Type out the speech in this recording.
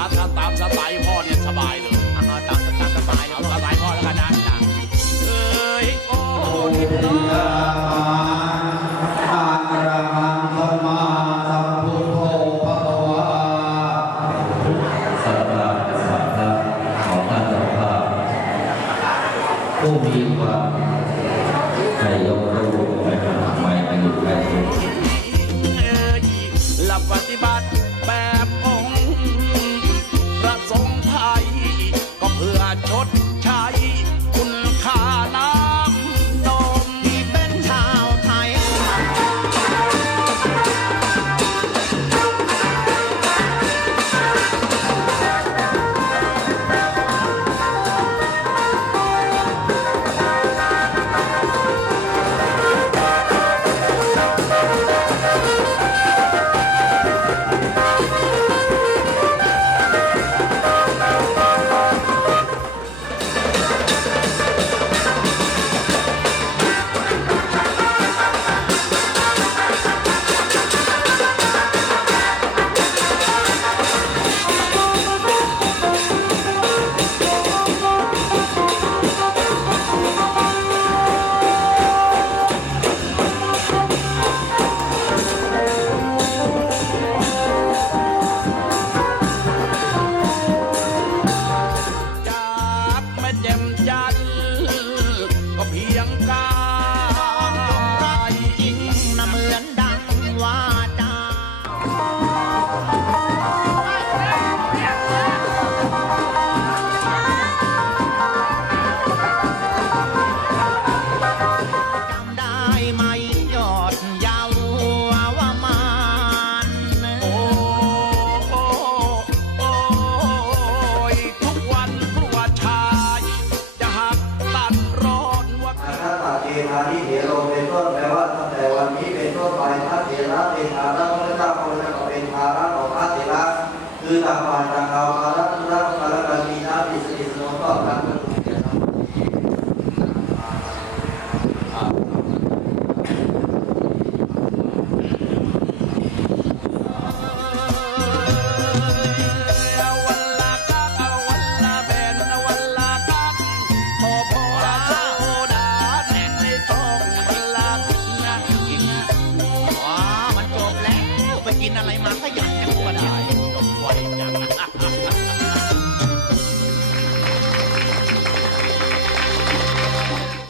ถ้าทำตามสไตล์พ่อเนี่ยสบายเลยอ่าตามตามสบายเอาสไตล์พ่อแล้วกันนะเอ้ยโอ้ทิพย์ ผู้มีความในยก เทธานิเถโลเป็นต้นแปลว่าตั้งแต่วันนี้เป็นต้นไปพระเถระเป็นฐานะพระเจ้าพระเจ้าเป็นฐานะของพระเถระคือต่างฝ่ายต่างเรา